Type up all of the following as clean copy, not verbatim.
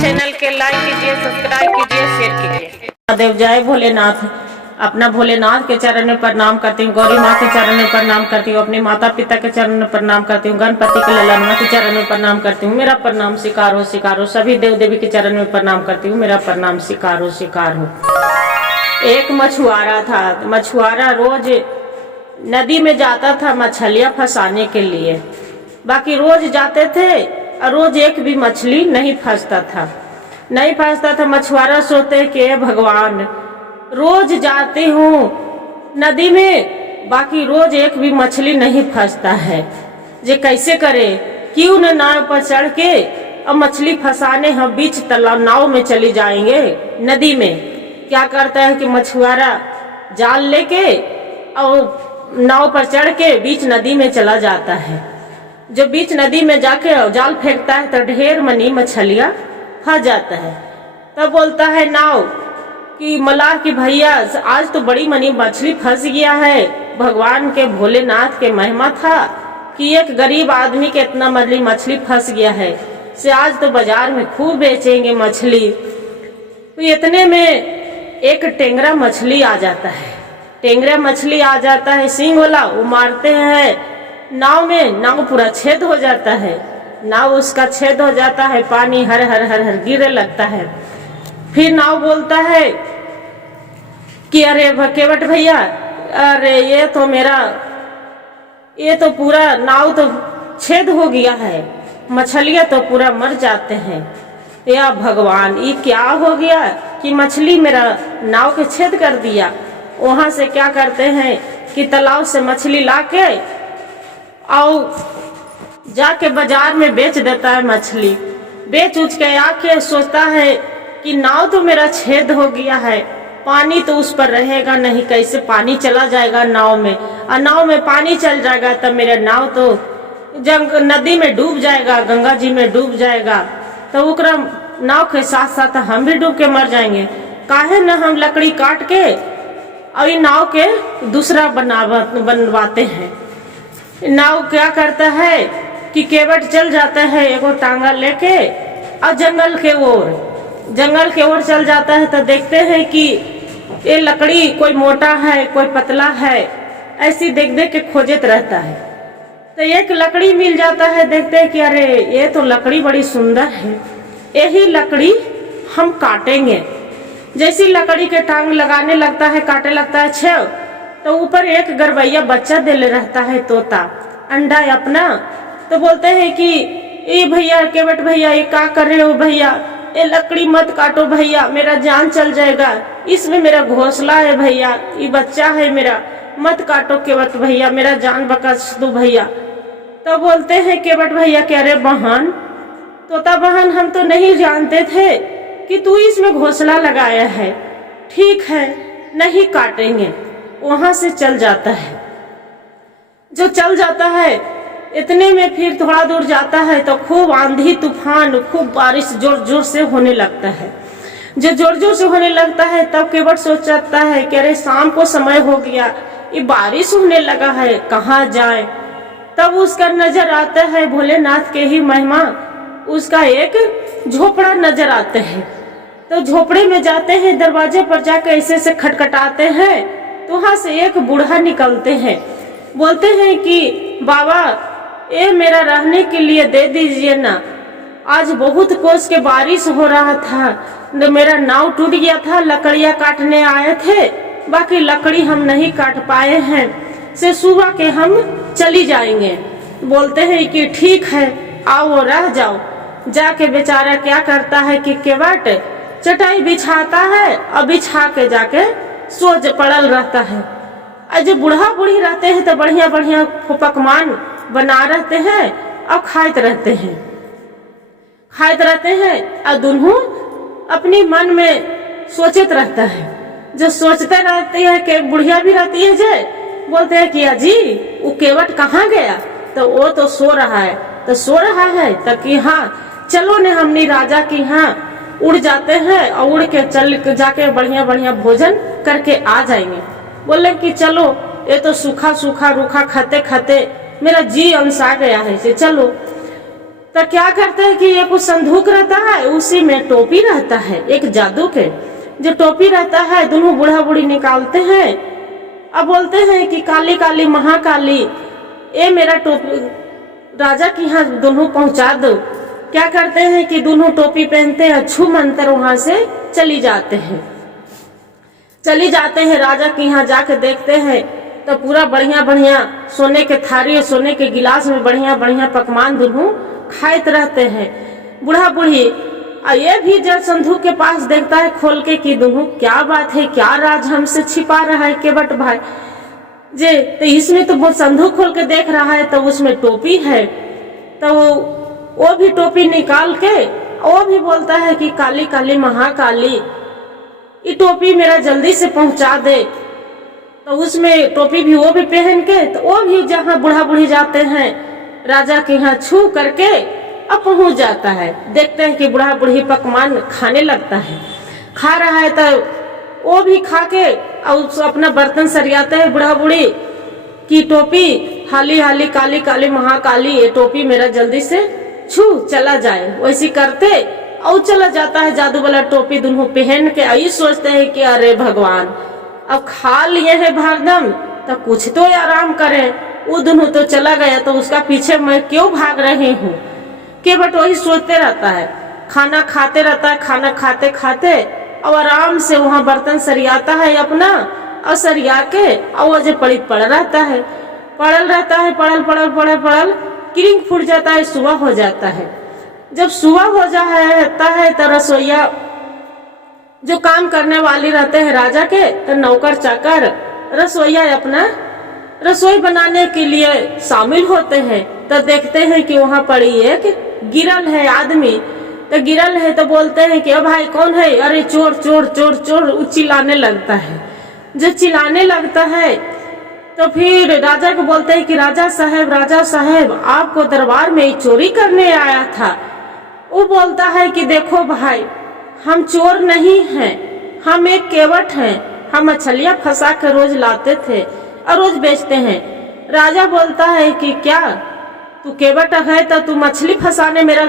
Channel के like कीजिए, subscribe कीजिए, शेयर कीजिए। महादेव जय भोलेनाथ। अपना भोलेनाथ के चरण में प्रणाम करती हूँ, गौरी माँ के चरण में प्रणाम करती हूँ, अपने माता पिता के चरण में प्रणाम करती हूँ, गणपति के ललन के चरण में प्रणाम करती हूँ। मेरा प्रणाम स्वीकार हो। सभी देव देवी के चरण में प्रणाम करती हूँ। मेरा प्रणाम स्वीकार हो। एक मछुआरा था। मछुआरा रोज नदी में जाता था मछलियाँ फंसाने के लिए। बाकी रोज जाते थे और रोज एक भी मछली नहीं फंसता था। मछुआरा सोचते कि भगवान, रोज जाती हूँ नदी में, बाकी रोज एक भी मछली नहीं फंसता है, ये कैसे करे? क्यों न नाव पर चढ़ के अब मछली फंसाने हम बीच तालाब नाव में चली जाएंगे नदी में। क्या करता है कि मछुआरा जाल लेके और नाव पर चढ़ के बीच नदी में चला जाता है। जो बीच नदी में जाके जाल फेंकता है तो ढेर मनी मछलियां फंस जाता है। तब बोलता है नाव कि मलाह की भैया, आज तो बड़ी मनी मछली फंस गया है। भगवान के भोलेनाथ के महिमा था कि एक गरीब आदमी के इतना मछली फंस गया है, से आज तो बाजार में खूब बेचेंगे मछली। तो इतने में एक टेंगरा मछली आ जाता है। सींग वाला। वो मारते हैं नाव में, नाव पूरा छेद हो जाता है। नाव उसका छेद हो जाता है, पानी हर हर हर हर गिरने लगता है। फिर नाव बोलता है कि अरे केवट भैया, अरे ये तो पूरा नाव तो छेद हो गया है, मछलियां तो पूरा मर जाते हैं। या भगवान, ये क्या हो गया कि मछली मेरा नाव के छेद कर दिया। वहां से क्या करते हैं कि तालाब से मछली लाके और जाके बाजार में बेच देता है। मछली बेच उच के आके सोचता है कि नाव तो मेरा छेद हो गया है, पानी तो उस पर रहेगा नहीं, कैसे पानी चला जाएगा नाव में, और नाव में पानी चल जाएगा तब मेरा नाव तो नदी में डूब जाएगा, गंगा जी में डूब जाएगा, तो उकरा नाव के साथ साथ हम भी डूब के मर जाएंगे। काहे न हम लकड़ी काट के और नाव के दूसरा बनवाते हैं। नाव क्या करता है कि केवट चल जाता है एगो टांगा लेके और जंगल के ओर चल जाता है। तो देखते हैं कि ये लकड़ी कोई मोटा है कोई पतला है, ऐसी देख देख के खोजत रहता है। तो एक लकड़ी मिल जाता है, देखते हैं कि अरे ये तो लकड़ी बड़ी सुंदर है, यही लकड़ी हम काटेंगे। जैसी लकड़ी के टांग लगाने लगता है, काटे लगता है छेव, तो ऊपर एक गरबैया बच्चा दे ले रहता है, तोता अंडा अपना। तो बोलते हैं कि ये भैया, केवट भैया, ये क्या कर रहे हो भैया, ये लकड़ी मत काटो भैया, मेरा जान चल जाएगा, इसमें मेरा घोंसला है भैया, ये बच्चा है मेरा, मत काटो केवट भैया, मेरा जान बख्श दो भैया। तो बोलते हैं केवट भैया कि अरे बहन, तोता बहन, हम तो नहीं जानते थे कि तू इसमें घोंसला लगाया है, ठीक है नहीं काटेंगे। वहां से चल जाता है। जो चल जाता है इतने में फिर थोड़ा दूर जाता है तो खूब आंधी तूफान, खूब बारिश जोर जोर से होने लगता है। जो जोर जोर से होने लगता है तब केवट सोचता है कि अरे शाम को समय हो गया, ये बारिश होने लगा है, कहाँ जाए। तब उसका नजर आता है भोलेनाथ के ही महिमा, उसका एक झोपड़ा नजर आते हैं। तो झोपड़े में जाते हैं, दरवाजे पर जाकर ऐसे से खटखटाते हैं, तो वहां से एक बूढ़ा निकलते हैं। बोलते हैं कि बाबा, ये मेरा रहने के लिए दे दीजिए ना, आज बहुत कोस के बारिश हो रहा था, मेरा नाव टूट गया था, लकड़ियां काटने आए थे, बाकी लकड़ी हम नहीं काट पाए हैं, से सुबह के हम चली जाएंगे। बोलते हैं कि ठीक है, आओ रह जाओ। जाके बेचारा क्या करता है कि केवट चटाई बिछाता है और बिछा के जाके सोच पड़ल रहता है। और जो बूढ़ा बूढ़ी रहते हैं तो बढ़िया बढ़िया पकवान बना रहते हैं और खाते रहते हैं और दुनू अपनी मन में सोचते रहता है। जो सोचते रहती है कि बुढ़िया भी रहती है, जे बोलते हैं कि अजी वो केवट कहाँ गया, तो वो तो सो रहा है। तो कि हाँ चलो ने हमनी राजा की यहाँ उड़ जाते हैं और उड़ के चल जाके बढ़िया बढ़िया भोजन करके आ जाएंगे। बोले कि चलो, ये तो सूखा सूखा रूखा खाते खाते मेरा जी अनसा गया है, से चलो। तो क्या करते हैं कि ये कुछ संदूक रहता है, उसी में टोपी रहता है एक जादू के, जो टोपी रहता है दोनों बूढ़ा बूढ़ी निकालते हैं। अब बोलते हैं कि काली काली महाकाली, ये मेरा टोपी राजा के यहाँ दोनों पहुंचा दो। क्या करते हैं कि दोनों टोपी पहनते हैं, छू मंतर वहां से चली जाते हैं। राजा के यहाँ जाके देखते हैं तो पूरा बढ़िया बढ़िया सोने के थारी और सोने के गिलास में बढ़िया बढ़िया पकवान दोनों खाते रहते हैं। बूढ़ा बूढ़ी ये भी जब संदूक के पास देखता है खोल के कि दोनों क्या बात है, क्या राज हमसे छिपा रहा है केवट भाई जे। तो इसमें तो बहुत संदूक खोल के देख रहा है तो उसमें टोपी है, तो वो भी टोपी निकाल के वो भी बोलता है कि काली काली महाकाली, ये टोपी मेरा जल्दी से पहुंचा दे। तो उसमें टोपी भी वो भी पहन के, तो वो भी जहाँ बूढ़ा बूढ़ी जाते हैं राजा के यहाँ छू करके अब पहुंच जाता है। देखते हैं कि बूढ़ा बूढ़ी पकवान खाने लगता है, खा रहा है तो वो भी खा के और अपना बर्तन सरियाते हैं बूढ़ा बूढ़ी की टोपी हाली हाली काली काली महाकाली, ये टोपी मेरा जल्दी से छू चला जाए। वैसी करते और चला जाता है जादू वाला टोपी दोनों पहन के। यही सोचते हैं कि अरे भगवान अब खा लिए है भारदम तो कुछ तो आराम करें। वो दोनों तो चला गया तो उसका पीछे मैं क्यों भाग रही हूँ। केवट वही सोचते रहता है, खाना खाते रहता है, खाना खाते खाते और आराम से वहाँ बर्तन सरियाता है अपना, और सरिया के और वो जो पड़ रहता है, पड़ल किरिंग फूट जाता है, सुबह हो जाता है। जब सुबह हो जाता है तो रसोईया जो काम करने वाली रहते हैं राजा के, तो नौकर चाकर रसोईया अपना रसोई बनाने के लिए शामिल होते हैं। तो देखते हैं कि वहाँ पड़ी एक गिरल है आदमी, तो गिरल है तो बोलते हैं कि भाई कौन है, अरे चोर चोर चोर चोर, चिल्लाने लगता है। जो चिल्लाने लगता है तो फिर राजा को बोलते हैं कि राजा साहब आपको दरबार में चोरी करने आया था। वो बोलता है कि देखो भाई हम चोर नहीं हैं, हम एक केवट हैं, हम मछलियां फंसा कर रोज लाते थे और रोज बेचते हैं। राजा बोलता है कि क्या तू केवट है तो तू मछली फंसाने, मेरा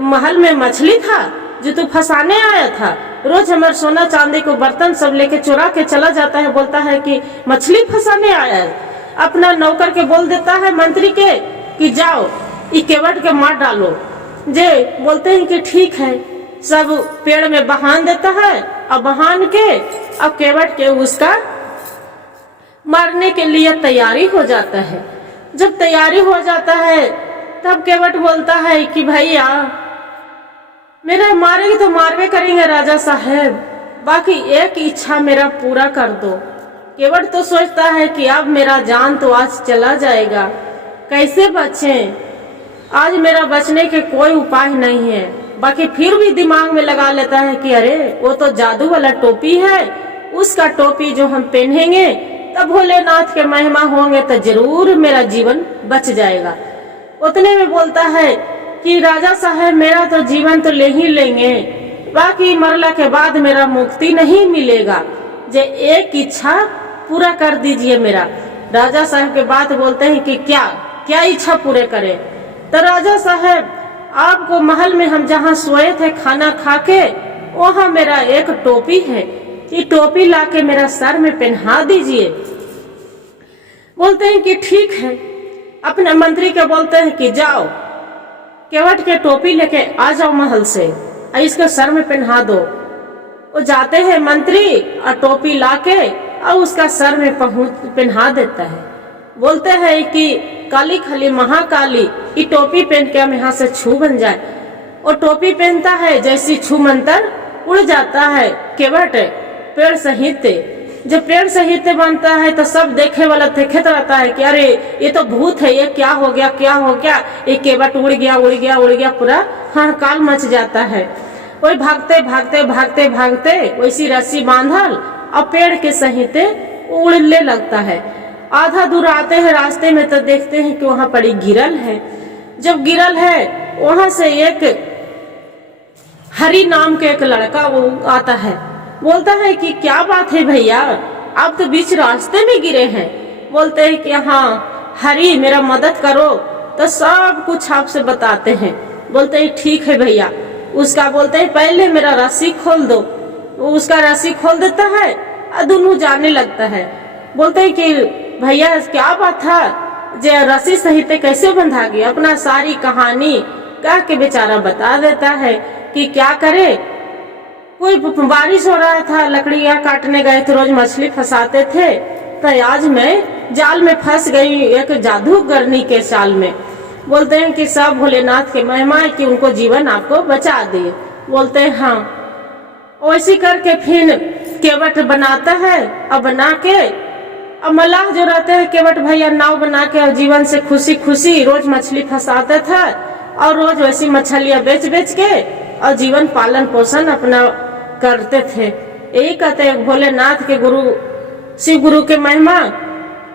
महल में मछली था जो तू फंसाने आया था, रोज हमारे सोना चांदी को बर्तन सब लेके चुरा के चला जाता है। बोलता है कि मछली फंसाने आया है। अपना नौकर के बोल देता है मंत्री के कि जाओ ये केवट के मार डालो। जे बोलते हैं कि ठीक है, सब पेड़ में बहान देता है और बहान के अब केवट के उसका मारने के लिए तैयारी हो जाता है। जब तैयारी हो जाता है तब केवट बोलता है कि भैया मेरा मारेंगे तो मारवे करेंगे राजा साहब, बाकी एक इच्छा मेरा पूरा कर दो। केवट तो सोचता है कि अब मेरा जान तो आज चला जाएगा, कैसे बचें, आज मेरा बचने के कोई उपाय नहीं है। बाकी फिर भी दिमाग में लगा लेता है कि अरे वो तो जादू वाला टोपी है, उसका टोपी जो हम पहनेंगे तब भोलेनाथ के महिमा होंगे तो जरूर मेरा जीवन बच जाएगा। उतने में बोलता है कि राजा साहब मेरा तो जीवन तो ले ही लेंगे, बाकी मरला के बाद मेरा मुक्ति नहीं मिलेगा, जे एक इच्छा पूरा कर दीजिए मेरा। राजा साहब के बात बोलते हैं कि क्या इच्छा पूरे करे। तो राजा साहब आपको महल में हम जहाँ सोए थे खाना खा के, वहाँ मेरा एक टोपी है, ये टोपी लाके मेरा सर में पहना दीजिए। बोलते हैं कि ठीक है। अपने मंत्री के बोलते हैं कि जाओ केवट के टोपी लेके आ जाओ महल से, इसके सर में पहना दो। वो जाते हैं मंत्री और टोपी लाके और उसका सर में पहना देता है। बोलते हैं कि काली खाली महाकाली, ये टोपी पहन के हम यहाँ से छू बन जाए। और टोपी पहनता है, जैसी छू मंतर उड़ जाता है केवट पेड़ सहित। जब पेड़ सहित बनता है तो सब देखे वाला देखते रहता है कि अरे ये तो भूत है, ये क्या हो गया, ये केवट उड़ गया, पूरा हाहाकार मच जाता है। वही भागते वैसी रस्सी बांधल और पेड़ के सहित उड़ने लगता है। आधा दूर आते हैं, रास्ते में तो देखते हैं कि वहाँ पड़ी गिरल है। जब गिरल है वहां से एक हरि नाम के एक लड़का वो आता है। बोलता है कि क्या बात है भैया, आप तो बीच रास्ते में गिरे हैं। बोलते हैं कि हाँ हरि मेरा मदद करो। तो सब कुछ आपसे बताते हैं। बोलते हैं ठीक है भैया। उसका बोलते हैं पहले मेरा रस्सी खोल दो, उसका रस्सी खोल देता है और दोनों जाने लगता है। बोलते हैं कि भैया क्या बात था, जे रस्सी सहित कैसे बंधा गया, अपना सारी कहानी कह के बेचारा बता देता है कि क्या करे। कोई बारिश हो रहा था, लकड़ियां काटने गए थे, रोज मछली फंसाते थे, तो आज मैं जाल में फंस गई एक जादूगरनी के जाल में। बोलते हैं कि सब भोलेनाथ के महिमा है कि उनको जीवन आपको बचा दिए। बोलते हैं हाँ। वैसे करके फिर केवट बनाता है और बना के अब मल्लाह जो रहते हैं केवट भैया नाव बना के और जीवन से खुशी खुशी रोज मछली फंसाता था और रोज वैसी मछलियां बेच बेच के और जीवन पालन पोषण अपना करते थे। यही कहते हैं भोलेनाथ के गुरु शिव गुरु के महिमा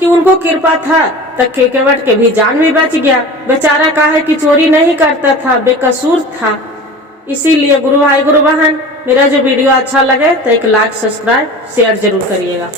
कि उनको कृपा था तक केवट के भी जान भी बच गया। बेचारा का है कि चोरी नहीं करता था, बेकसूर था। इसीलिए गुरु भाई गुरु बहन, मेरा जो वीडियो अच्छा लगे तो एक लाइक सब्सक्राइब शेयर जरूर करिएगा।